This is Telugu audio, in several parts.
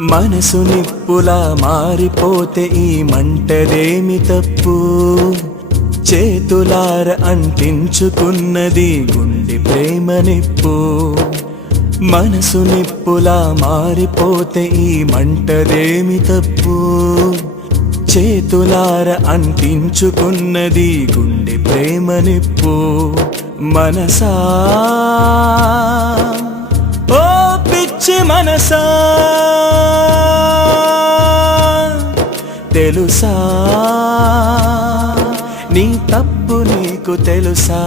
మనసు నిప్పులా మారిపోతే ఈ మంటదేమి తప్పు? చేతులార అంటించుకున్నది గుండె ప్రేమ నిప్పు. మనసు నిప్పులా మారిపోతే ఈ మంటదేమి తప్పు? చేతులార అంటించుకున్నది గుండె ప్రేమ నిప్పు. మనసా పిచ్చి మనసా? తెలుసా? నీ తప్పు నీకు తెలుసా?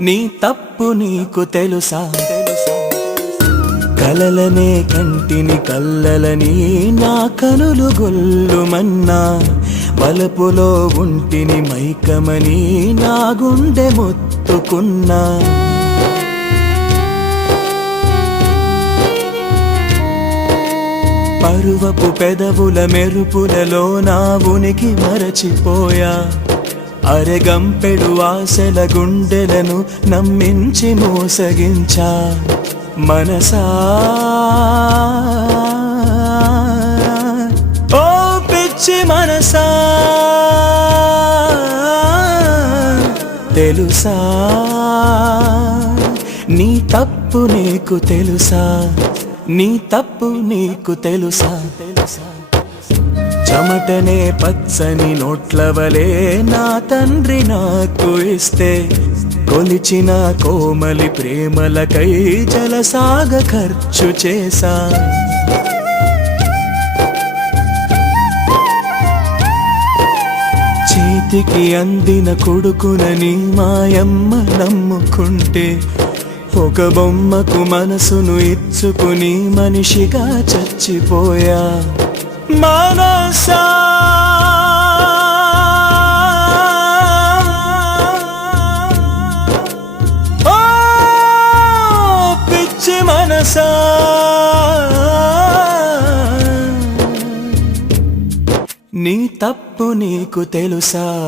నీ తప్పు నీకు తెలుసా తెలుసా? కలలనే కంటిని కల్లలని నా కనులు గొల్లుమన్నా బలపులో ఉంటిని మైకమని నా గుండె మొత్తుకున్నా. పరువపు పెదవుల మెరుపులలో నా ఉనికి మరచిపోయా. అరెగంపెడు ఆశల గుండెలను నమ్మించి మోసగించా. మనసా. ఓ పిచ్చి మనసా. తెలుసా? నీ తప్పు నీకు తెలుసా? నీ తప్పు నీకు తెలుసా? తెలుసా చెమటనే పచ్చని నోట్లవలే నా తండ్రి నాకు ఇస్తే కొలిచిన కోమలి ప్రేమలకై జలసాగ ఖర్చు చేశా. చేతికి అందిన కొడుకునని మాయమ్మ నమ్ముకుంటే ఒక బొమ్మకు మనసును ఇచ్చుకుని మనిషిగా చచ్చిపోయా. మనసా. పిచ్చి మనసా. నీ తప్పు నీకు తెలుసా.